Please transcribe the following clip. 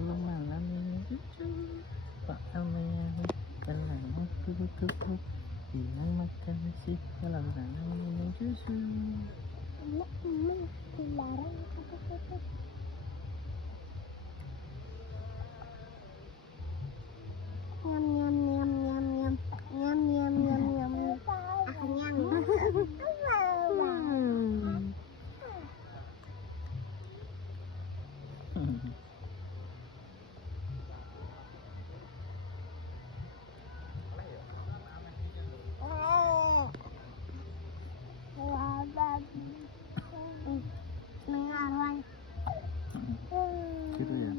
Kalau malam ini lucu Pak Almayahud kalau tutup bilang makan nasi kalau malam minum susu. Dilarang tutup. Nyam nyam nyam nyam nyam nyam nyam nyam nyam. Ah, kenyang. Gitu ya.